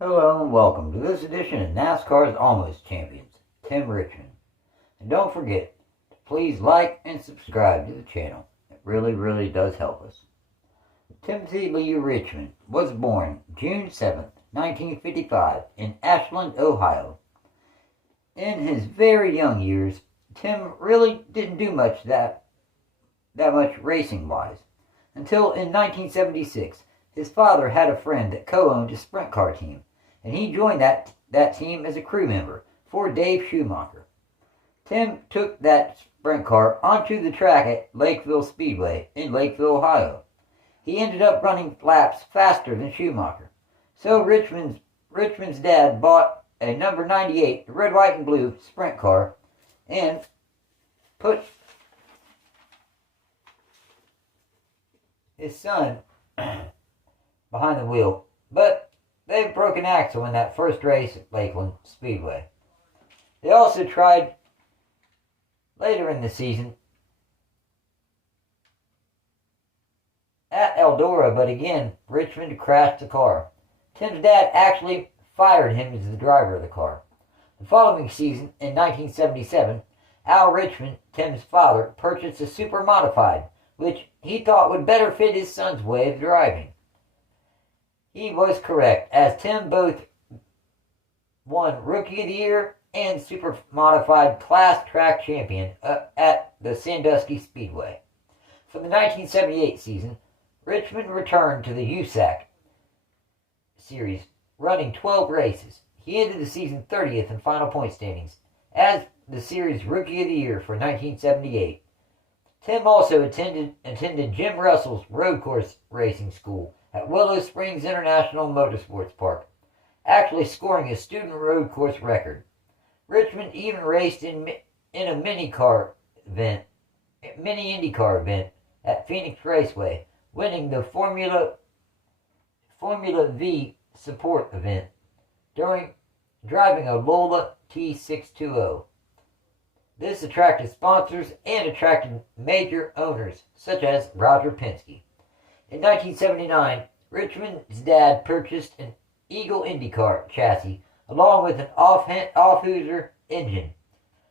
Hello and welcome to this edition of NASCAR's Almost Champions, Tim Richmond. And don't forget to please like and subscribe to the channel. It really does help us. Timothy Lee Richmond was born June 7th, 1955 in Ashland, Ohio. In his very young years, Tim really didn't do much that much racing-wise. Until in 1976, his father had a friend that co-owned a sprint car team, and he joined that team as a crew member for Dave Schumacher. Tim took that sprint car onto the track at Lakeville Speedway in Lakeville, Ohio. He ended up running laps faster than Schumacher. So Richmond's dad bought a number 98 red, white, and blue sprint car and put his son behind the wheel. But they broke an axle in that first race at Lakeland Speedway. They also tried later in the season at Eldora, but again, Richmond crashed the car. Tim's dad actually fired him as the driver of the car. The following season, in 1977, Al Richmond, Tim's father, purchased a super modified, which he thought would better fit his son's way of driving. He was correct, as Tim both won Rookie of the Year and Super Modified Class Track Champion at the Sandusky Speedway. For the 1978 season, Richmond returned to the USAC series, running 12 races. He ended the season 30th in final point standings as the series Rookie of the Year for 1978. Tim also attended Jim Russell's road course racing school at Willow Springs International Motorsports Park, actually scoring a student road course record. Richmond even raced in a mini IndyCar event at Phoenix Raceway, winning the Formula V support event during driving a Lola T620. This attracted sponsors and attracted major owners such as Roger Penske. In 1979, Richmond's dad purchased an Eagle IndyCar chassis along with an off-Hoosier engine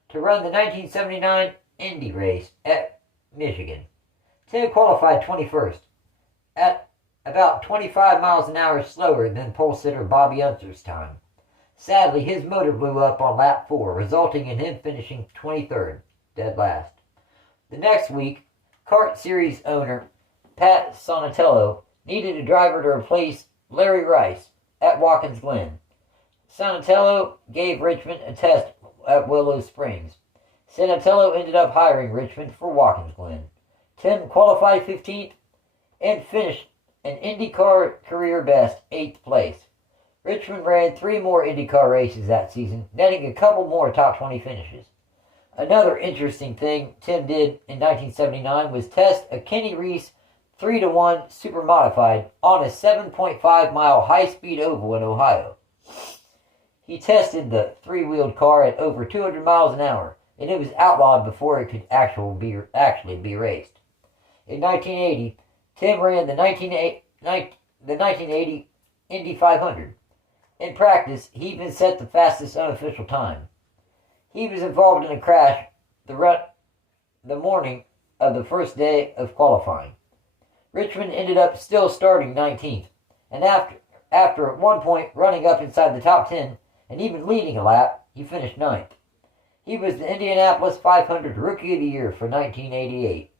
to run the 1979 Indy race at Michigan. Tim qualified 21st, at about 25 miles an hour slower than pole sitter Bobby Unser's time. Sadly, his motor blew up on lap 4, resulting in him finishing 23rd, dead last. The next week, kart series owner Pat Sonatello needed a driver to replace Larry Rice at Watkins Glen. Sonatello gave Richmond a test at Willow Springs. Sonatello ended up hiring Richmond for Watkins Glen. Tim qualified 15th and finished an IndyCar career best 8th place. Richmond ran 3 more IndyCar races that season, netting a couple more top 20 finishes. Another interesting thing Tim did in 1979 was test a Kenny Reese 3-1 super modified on a 7.5-mile high-speed oval in Ohio. He tested the 3-wheeled car at over 200 miles an hour, and it was outlawed before it could actually be raced. In 1980, Tim ran the 1980 Indy 500. In practice, he even set the fastest unofficial time. He was involved in a crash the morning of the first day of qualifying. Richmond ended up still starting 19th, and after at one point running up inside the top 10 and even leading a lap, he finished 9th. He was the Indianapolis 500 Rookie of the Year for 1980.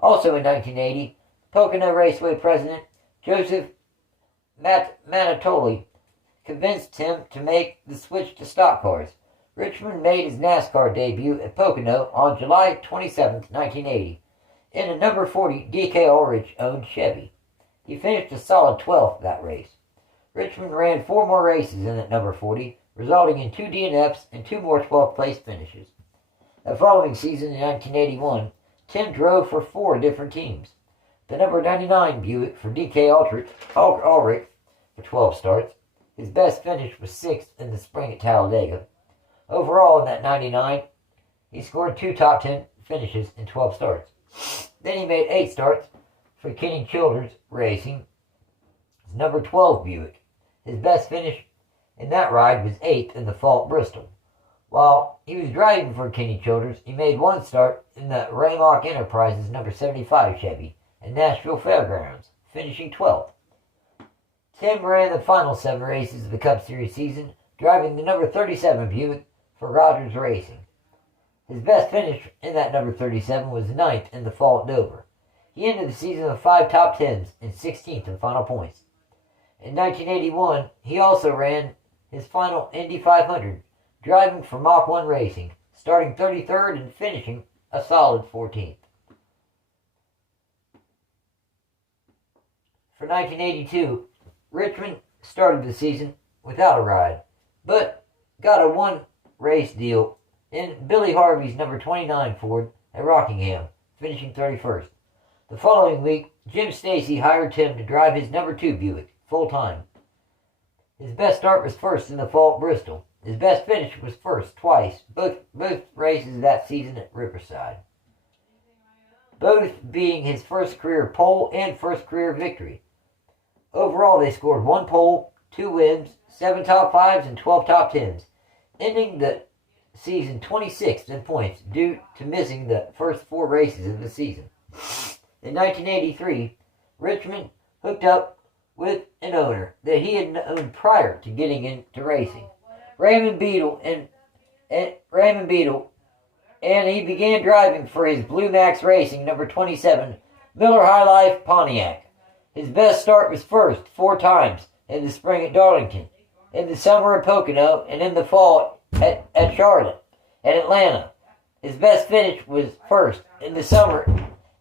Also in 1980, Pocono Raceway President Joseph Manatoli convinced him to make the switch to stock cars. Richmond made his NASCAR debut at Pocono on July 27, 1980, in a number 40 D.K. Ulrich-owned Chevy. He finished a solid 12th that race. Richmond ran 4 more races in that number 40, resulting in 2 DNFs and 2 more 12th place finishes. The following season, in 1981, Tim drove for 4 different teams. The number 99 Buick for D.K. Ulrich for 12 starts. His best finish was 6th in the spring at Talladega. Overall, in that 99, he scored 2 top 10 finishes in 12 starts. Then he made 8 starts for Kenny Childers Racing, his number 12 Buick. His best finish in that ride was 8th in the fall at Bristol. While he was driving for Kenny Childers, he made one start in the Raylock Enterprises number 75 Chevy at Nashville Fairgrounds, finishing 12th. Tim ran the final 7 races of the Cup Series season, driving the number 37 Buick for Rogers Racing. His best finish in that number 37 was 9th in the fall at Dover. He ended the season with 5 top 10s and 16th in final points. In 1981, he also ran his final Indy 500, driving for Mach 1 Racing, starting 33rd and finishing a solid 14th. For 1982, Richmond started the season without a ride, but got a one-race deal in Billy Harvey's number 29 Ford at Rockingham, finishing 31st. The following week, Jim Stacy hired Tim to drive his number 2 Buick full-time. His best start was 1st in the fall at Bristol. His best finish was 1st twice, both races that season at Riverside, both being his first career pole and first career victory. Overall, they scored 1 pole, 2 wins, 7 top 5s, and 12 top 10s, ending the season 26th in points due to missing the first 4 races of the season. In 1983, Richmond hooked up with an owner that he had known prior to getting into racing, Raymond Beadle, and he began driving for his Blue Max Racing number 27 Miller High Life Pontiac. His best start was 1st 4 times in the spring at Darlington, in the summer at Pocono, and in the fall at Charlotte and Atlanta. His best finish was 1st in the summer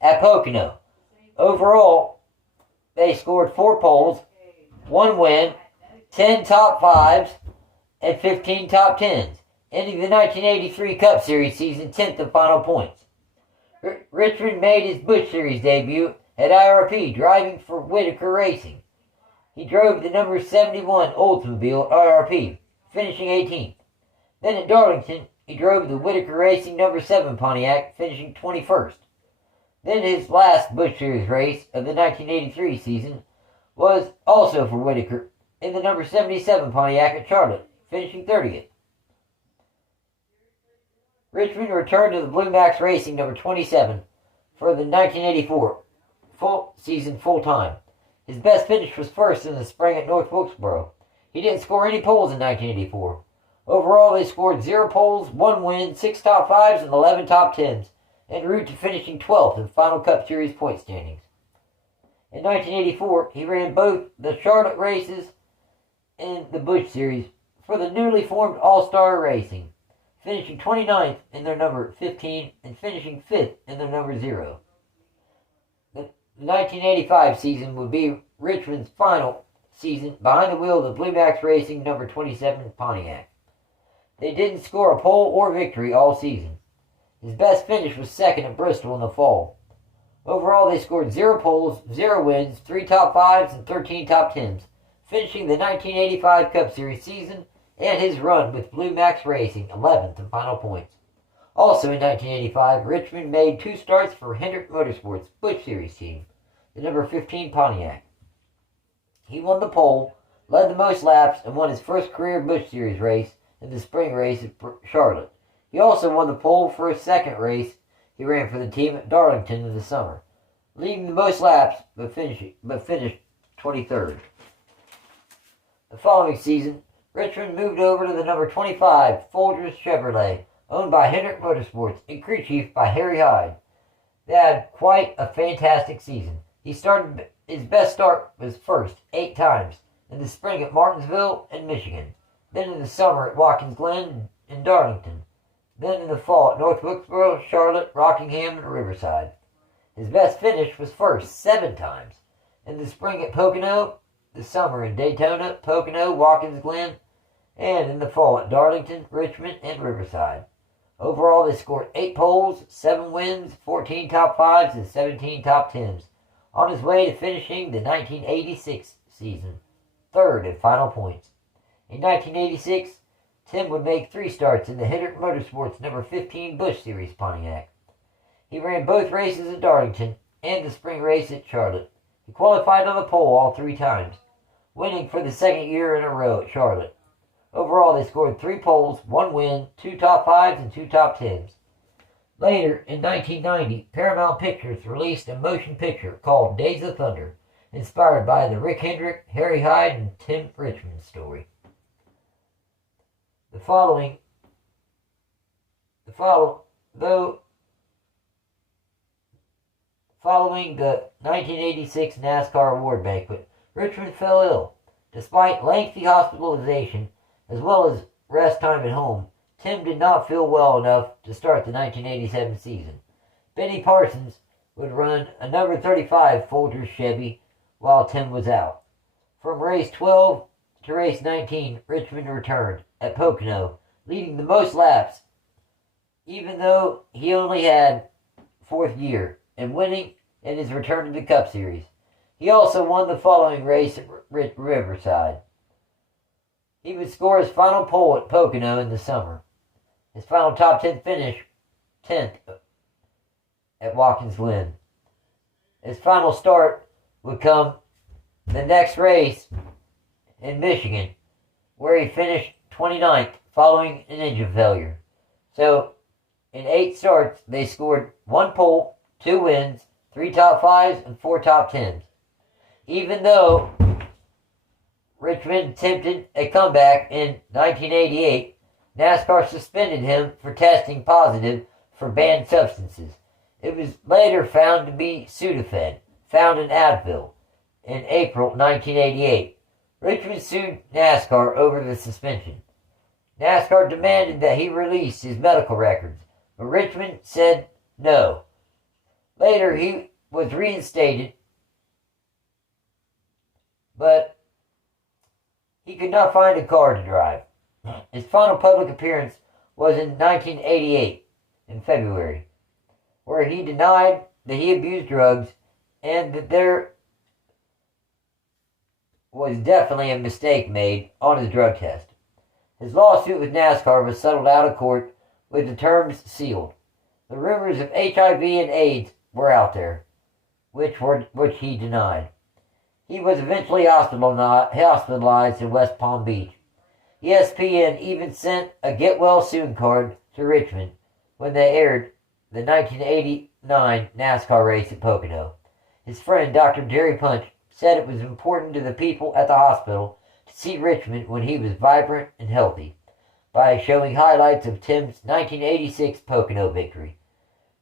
at Pocono. Overall, they scored 4 poles, 1 win, 10 top 5s, and 15 top 10s, ending the 1983 Cup Series season 10th in final points. Richmond made his Busch Series debut at IRP, driving for Whitaker Racing. He drove the number 71 Oldsmobile at IRP, finishing 18th. Then at Darlington, he drove the Whitaker Racing number 7 Pontiac, finishing 21st. Then his last Busch Series race of the 1983 season was also for Whitaker in the number 77 Pontiac at Charlotte, finishing 30th. Richmond returned to the Blue Max Racing number 27 for the 1984 full season full-time. His best finish was 1st in the spring at North Wilkesboro. He didn't score any poles in 1984. Overall, they scored 0 poles, 1 win, 6 top 5s, and 11 top 10s, en route to finishing 12th in final Cup Series point standings. In 1984, he ran both the Charlotte races and the Busch Series for the newly formed All-Star Racing, finishing 29th in their number 15 and finishing 5th in their number 0. The 1985 season would be Richmond's final season behind the wheel of the Blue Max Racing number 27 Pontiac. They didn't score a pole or victory all season. His best finish was 2nd at Bristol in the fall. Overall, they scored 0 poles, 0 wins, 3 top 5s, and 13 top 10s, finishing the 1985 Cup Series season and his run with Blue Max Racing 11th in final points. Also in 1985, Richmond made 2 starts for Hendrick Motorsports Busch Series team, the number 15 Pontiac. He won the pole, led the most laps, and won his first career Busch Series race in the spring race at Charlotte. He also won the pole for his second race he ran for the team at Darlington in the summer, leading the most laps but finished 23rd. The following season, Richmond moved over to the number 25 Folgers Chevrolet, owned by Hendrick Motorsports and crew chief by Harry Hyde. They had quite a fantastic season. His best start was 1st 8 times, in the spring at Martinsville and Michigan, then in the summer at Watkins Glen and Darlington, then in the fall at North Wilkesboro, Charlotte, Rockingham, and Riverside. His best finish was 1st 7 times, in the spring at Pocono, the summer in Daytona, Pocono, Watkins Glen, and in the fall at Darlington, Richmond, and Riverside. Overall, they scored 8 poles, 7 wins, 14 top 5s, and 17 top 10s, on his way to finishing the 1986 season 3rd in final points. In 1986, Tim would make 3 starts in the Hendrick Motorsports number 15 Busch Series Pontiac. He ran both races at Darlington and the spring race at Charlotte. He qualified on the pole all 3 times. winning for the second year in a row at Charlotte. Overall, they scored 3 poles, 1 win, 2 top 5s, and 2 top 10s. Later, in 1990, Paramount Pictures released a motion picture called Days of Thunder, inspired by the Rick Hendrick, Harry Hyde, and Tim Richmond story. Following the 1986 NASCAR award banquet, Richmond fell ill. Despite lengthy hospitalization, as well as rest time at home, Tim did not feel well enough to start the 1987 season. Benny Parsons would run a number 35 Folgers Chevy while Tim was out. From race 12 to race 19, Richmond returned at Pocono, leading the most laps, even though he only had 4th gear, and winning in his return to the Cup Series. He also won the following race at Riverside. He would score his final pole at Pocono in the summer. His final top 10 finish, 10th at Watkins Glen. His final start would come the next race in Michigan, where he finished 29th following an engine failure. So, in 8 starts, they scored 1 pole, 2 wins, 3 top 5s, and 4 top 10s. Even though Richmond attempted a comeback in 1988, NASCAR suspended him for testing positive for banned substances. It was later found to be Sudafed, found in Advil, in April 1988. Richmond sued NASCAR over the suspension. NASCAR demanded that he release his medical records, but Richmond said no. Later, he was reinstated, but he could not find a car to drive. His final public appearance was in 1988, in February, where he denied that he abused drugs and that there was definitely a mistake made on his drug test. His lawsuit with NASCAR was settled out of court with the terms sealed. The rumors of HIV and AIDS were out there, which he denied. He was eventually hospitalized in West Palm Beach. ESPN even sent a get well soon card to Richmond when they aired the 1989 NASCAR race at Pocono. His friend, Dr. Jerry Punch, said it was important to the people at the hospital to see Richmond when he was vibrant and healthy, by showing highlights of Tim's 1986 Pocono victory.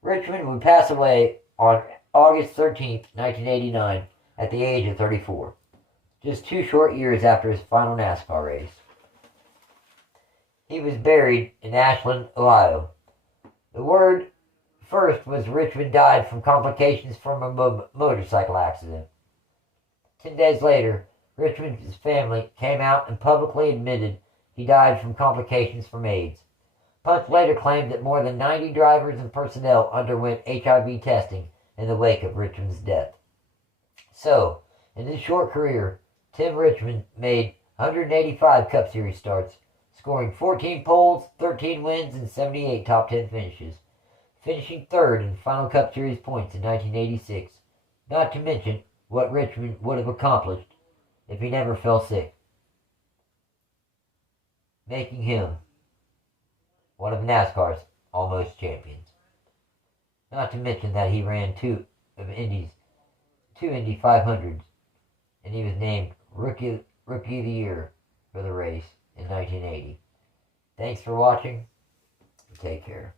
Richmond would pass away on August 13, 1989, at the age of 34, just 2 short years after his final NASCAR race. He was buried in Ashland, Ohio. The word first was Richmond died from complications from a motorcycle accident. 10 days later, Richmond's family came out and publicly admitted he died from complications from AIDS. Punch later claimed that more than 90 drivers and personnel underwent HIV testing in the wake of Richmond's death. So, in his short career, Tim Richmond made 185 Cup Series starts, scoring 14 poles, 13 wins, and 78 top 10 finishes, finishing 3rd in final Cup Series points in 1986, not to mention what Richmond would have accomplished if he never fell sick, making him one of NASCAR's almost champions. Not to mention that he ran 2 Indy 500s, and he was named Rookie of the Year for the race in 1980. Thanks for watching. Take care.